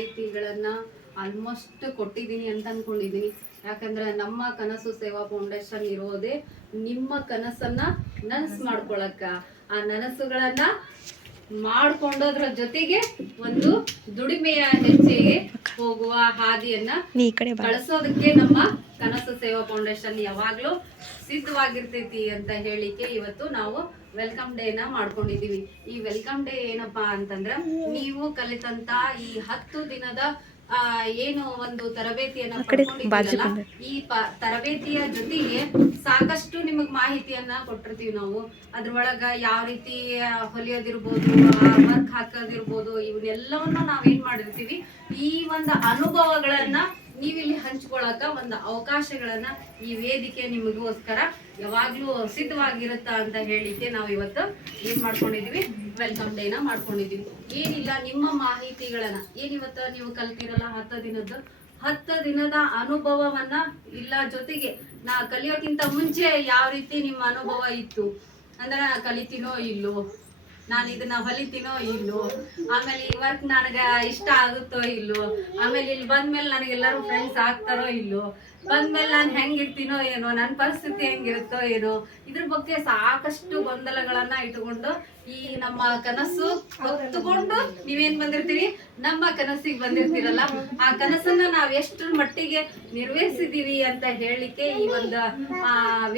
ಮಾಹಿತಿಗಳನ್ನ ಆಲ್ಮೋಸ್ಟ್ ಕೊಟ್ಟಿದ್ದೀನಿ ಅಂತ ಅನ್ಕೊಂಡಿದ್ದೀನಿ. ಯಾಕಂದ್ರೆ ನಮ್ಮ ಕನಸು ಸೇವಾ ಫೌಂಡೇಶನ್ ಇರೋದೇ ನಿಮ್ಮ ಕನಸನ್ನ ನನಸು ಮಾಡ್ಕೊಳಕ್ಕ, ಆ ನನಸುಗಳನ್ನ ಮಾಡ್ಕೊಂಡೋದ್ರ ಜೊತೆಗೆ ಒಂದು ದುಡಿಮೆಯ ಹೆಜ್ಜೆಗೆ ಹೋಗುವ ಹಾದಿಯನ್ನ ಕಳಿಸೋದಕ್ಕೆ ನಮ್ಮ ಕನಸು ಸೇವಾ ಫೌಂಡೇಶನ್ ಯಾವಾಗ್ಲೂ ಸಿದ್ಧವಾಗಿರ್ತೈತಿ ಅಂತ ಹೇಳಿಕೆ ಇವತ್ತು ನಾವು ವೆಲ್ಕಮ್ ಡೇನ ಮಾಡ್ಕೊಂಡಿದೀವಿ. ಈ ವೆಲ್ಕಮ್ ಡೇ ಏನಪ್ಪಾ ಅಂತಂದ್ರ, ನೀವು ಕಲಿತಂತ ಈ 10 ದಿನದ ಏನು ಒಂದು ತರಬೇತಿಯನ್ನ ಪಡ್ಕೊಂಡಿದ್ದೀರಲ್ಲ, ಈ ತರಬೇತಿಯ ಜೊತೆಗೆ ಸಾಕಷ್ಟು ನಿಮಗ್ ಮಾಹಿತಿಯನ್ನ ಕೊಟ್ಟಿರ್ತೀವಿ ನಾವು. ಅದ್ರೊಳಗ ಯಾವ ರೀತಿ ಹೊಲಿಯೋದಿರ್ಬೋದು, ವರ್ಕ್ ಹಾಕೋದಿರ್ಬೋದು, ಇವನ್ನೆಲ್ಲವನ್ನ ನಾವೇನ್ ಮಾಡಿರ್ತೀವಿ, ಈ ಒಂದು ಅನುಭವಗಳನ್ನ ನೀವಿಲ್ಲಿ ಹಂಚ್ಕೊಳಕ ಒಂದು ಅವಕಾಶಗಳನ್ನ ಈ ವೇದಿಕೆ ನಿಮಗೋಸ್ಕರ ಯಾವಾಗ್ಲೂ ಸಿದ್ಧವಾಗಿರುತ್ತ ಅಂತ ಹೇಳಿಕೆ ನಾವು ಇವತ್ತು ಏನ್ ಮಾಡ್ಕೊಂಡಿದೀವಿ, ವೆಲ್ಕಮ್ ಡೇನ ಮಾಡ್ಕೊಂಡಿದೀವಿ. ಏನಿಲ್ಲ, ನಿಮ್ಮ ಮಾಹಿತಿಗಳನ್ನ ಏನಿವತ್ತ ನೀವು ಕಲ್ತಿರಲ್ಲ 10 ದಿನದ ಅನುಭವವನ್ನ ಇಲ್ಲ, ಜೊತೆಗೆ ನಾ ಕಲಿಯೋಕ್ಕಿಂತ ಮುಂಚೆ ಯಾವ ರೀತಿ ನಿಮ್ಮ ಅನುಭವ ಇತ್ತು ಅಂದ್ರೆ, ನಾ ಕಲಿತೀನೋ ಇಲ್ಲೋ, ನಾನು ಇದನ್ನ ಹೊಲಿತೀನೋ ಇಲ್ಲೋ, ಆಮೇಲೆ ಈ ವರ್ಕ್ ನನಗ ಇಷ್ಟ ಆಗುತ್ತೋ ಇಲ್ಲೋ, ಆಮೇಲೆ ಇಲ್ಲಿ ಬಂದ್ಮೇಲೆ ನನಗೆಲ್ಲರೂ ಫ್ರೆಂಡ್ಸ್ ಆಗ್ತಾರೋ ಇಲ್ಲೋ, ಬಂದ್ಮೇಲೆ ನಾನು ಹೆಂಗಿರ್ತೀನೋ ಏನೋ, ನನ್ನ ಪರಿಸ್ಥಿತಿ ಹೆಂಗಿರುತ್ತೋ ಏನೋ, ಇದ್ರ ಬಗ್ಗೆ ಸಾಕಷ್ಟು ಗೊಂದಲಗಳನ್ನ ಇಟ್ಕೊಂಡು ಈ ನಮ್ಮ ಕನಸು ಹೊತ್ತುಕೊಂಡು ನೀವೇನ್ ಬಂದಿರ್ತೀರಿ, ನಮ್ಮ ಕನಸಿಗೆ ಬಂದಿರ್ತೀರಲ್ಲ, ಆ ಕನಸನ್ನ ನಾವ್ ಎಷ್ಟರ ಮಟ್ಟಿಗೆ ನಿರ್ವಹಿಸಿದೀವಿ ಅಂತ ಹೇಳಿಕೆ ಈ ಒಂದು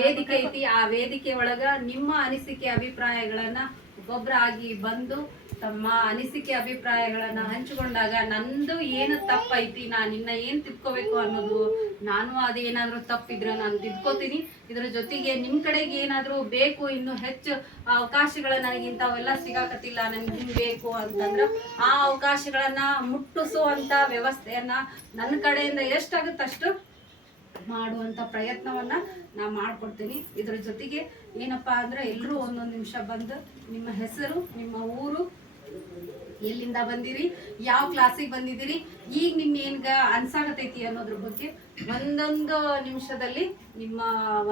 ವೇದಿಕೆ ಐತಿ. ಆ ವೇದಿಕೆ ಒಳಗ ನಿಮ್ಮ ಅನಿಸಿಕೆ ಅಭಿಪ್ರಾಯಗಳನ್ನ ಒಬ್ಬೊಬ್ಬರಾಗಿ ಬಂದು ತಮ್ಮ ಅನಿಸಿಕೆ ಅಭಿಪ್ರಾಯಗಳನ್ನ ಹಂಚಿಕೊಂಡಾಗ ನಂದು ಏನು ತಪ್ಪೈತಿ, ನಾನು ಇನ್ನ ಏನ್ ತಿದ್ಕೋಬೇಕು ಅನ್ನೋದು, ನಾನು ಅದೇನಾದ್ರೂ ತಪ್ಪಿದ್ರೆ ನಾನು ತಿದ್ಕೋತೀನಿ. ಇದ್ರ ಜೊತೆಗೆ ನಿಮ್ ಕಡೆಗೆ ಏನಾದ್ರೂ ಬೇಕು, ಇನ್ನು ಹೆಚ್ಚು ಅವಕಾಶಗಳ ನನಗೆ ಇಂಥವೆಲ್ಲ ಸಿಗಾಕತ್ತಿಲ್ಲ, ನನ್ಗೆ ಹಿಂಗ್ ಬೇಕು ಅಂತಂದ್ರ ಆ ಅವಕಾಶಗಳನ್ನ ಮುಟ್ಟಿಸುವಂತ ವ್ಯವಸ್ಥೆಯನ್ನ ನನ್ನ ಕಡೆಯಿಂದ ಎಷ್ಟಾಗುತ್ತಷ್ಟು ಮಾಡುವಂತ ಪ್ರಯತ್ನವನ್ನ ನಾ ಮಾಡ್ಕೊಡ್ತೀನಿ. ಇದ್ರ ಜೊತೆಗೆ ಏನಪ್ಪಾ ಅಂದ್ರೆ, ಎಲ್ಲರೂ ಒಂದೊಂದು ನಿಮಿಷ ಬಂದು ನಿಮ್ಮ ಹೆಸರು, ನಿಮ್ಮ ಊರು, ಎಲ್ಲಿಂದ ಬಂದಿರಿ, ಯಾವ ಕ್ಲಾಸಿಗೆ ಬಂದಿದ್ದೀರಿ, ಈಗ ನಿಮ್ ಏನ್ಗ ಅನ್ಸಾಗತೈತಿ ಅನ್ನೋದ್ರ ಬಗ್ಗೆ ಒಂದೊಂದು ನಿಮಿಷದಲ್ಲಿ ನಿಮ್ಮ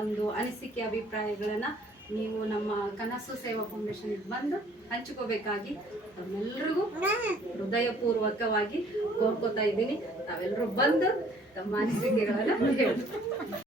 ಒಂದು ಅನಿಸಿಕೆ ಅಭಿಪ್ರಾಯಗಳನ್ನ ನೀವು ನಮ್ಮ ಕನಸು ಸೇವಾ ಫೌಂಡೇಶನ್ ಬಂದು ಹಂಚ್ಕೋಬೇಕಾಗಿ ತಮ್ಮೆಲ್ಲರಿಗೂ ಹೃದಯಪೂರ್ವಕವಾಗಿ ಕೋರ್ಕೋತಾ ಇದ್ದೀನಿ. ತಾವೆಲ್ಲರೂ ಬಂದು ತಮ್ಮ ಅನಿಸಿಕೆಗಳನ್ನ ಹೇಳಿ.